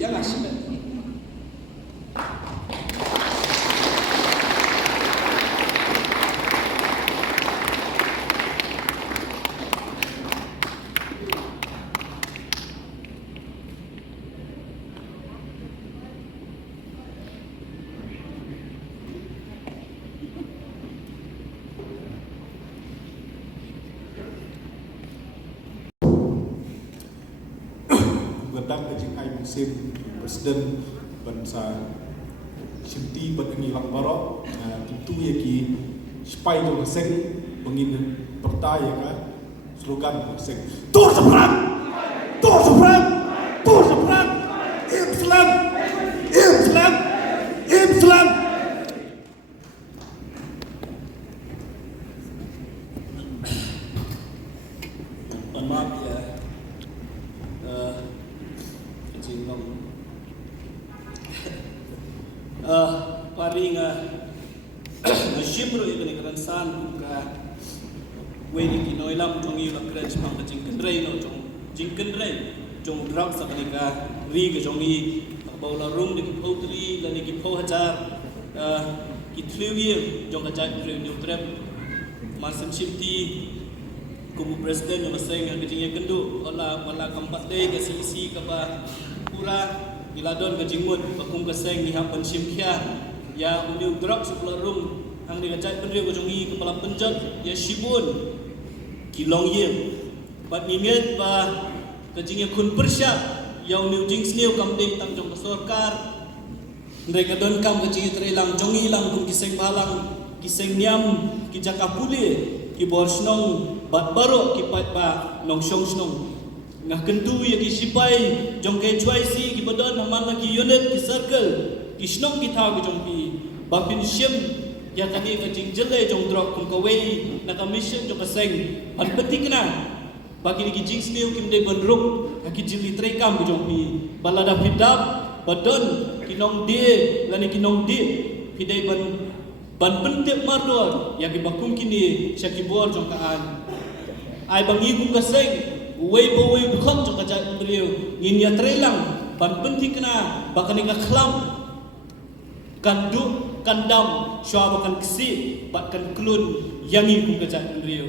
yang asyik. Gendang kajing ai musim Presiden bangsa Shinti Batangi Lang Barok tentu ya ki supaya jauh seng mengin pertaya kan slogan seng tur seberang tur seberang tur seberang Islam Islam Islam. Maaf ya, Jinglong. Paling nasyimro ini kan san buka. Wei ni noilam jong ilam keren semang kejingkan rey no jingkan rey jong drag sa kanika ri ke jong i baula room di potri dan di po hajar kitliwi jong kajak rey new trap masam shifti kubu presiden yang masing yang kejingnya kendu olah keempat day ke sisi ke ba pura giladon ke jingmut bakum ke seng ni hapan shimkia ya uniu drag sebelah room ang dikajak pendiri ke jongi kepala penjat ya shibun kilong yem bat minget ba kejingnya kun persya yang niu jing sniu kam dei tang jong sorkar mereka don kam kejingnya terelang jongi lang kum kiseng balang kiseng niam ki jakapule ki borsnong bat baro ki pat ba nong shong snong ngah kentu ya ki sipai jong ke chuai si ki bodon naman ki unit ki circle ki snong ki thau ki jong ki ba pin shim ya tadi kejing jelai jong drop kum kawei na commission jong kaseng an penting na bagi ni kijing sniu kim de bonruk ki jili trekam ki jong pi balada pidap badon kinong de lani kinong de pidai ban pentep mardor ya ki bakum kini syakibor jong kaan ai bangi kum kaseng wei bo wei bukan jong kajak beliau ngin ya trelang ban penting na bakani ka khlam kanduk kandam syua bakan kesi batkan klun yangi kum kajak beliau